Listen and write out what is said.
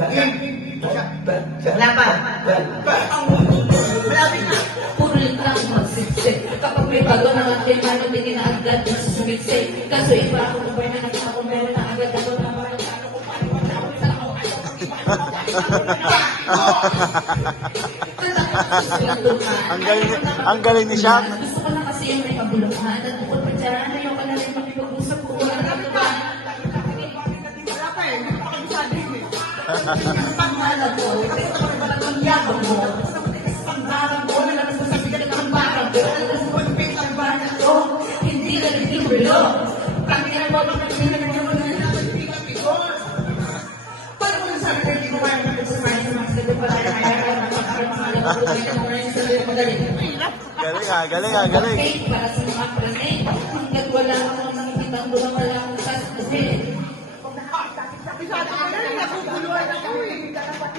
Wala pa. Malapit na. Puro lang magsiksik. Kapag may bago na ang timano, hindi na agad na susumiksik. Kaso iba ako kung na nakita meron na agad ako na parang ano ko Ang galing ni Shaq. Gusto ko na kasi yung may kabuluhan. At bukod pa dyan, ayaw ka na rin makipag-usap ko. Wala ba? Wala pa eh. Hindi pa kabisado eh. Pagmalag ko, ang yabang mo. Pagbarang ko, nalabas mo sa sigat ng barang ko. Nalabas mo ang pagbarang ko. Hindi na nagtibulo. Pagkira mo, pagkira mo, paano mo nasabi na hindi mo kaya mag-exercise sa mga sabi pala na kaya ka magpapakalang mga magaling. Galing. Okay, para sa mga praning. Hanggat wala akong nakikita ang bulang wala akong sasabihin. kabisado ka na rin. Naguguluhan ako.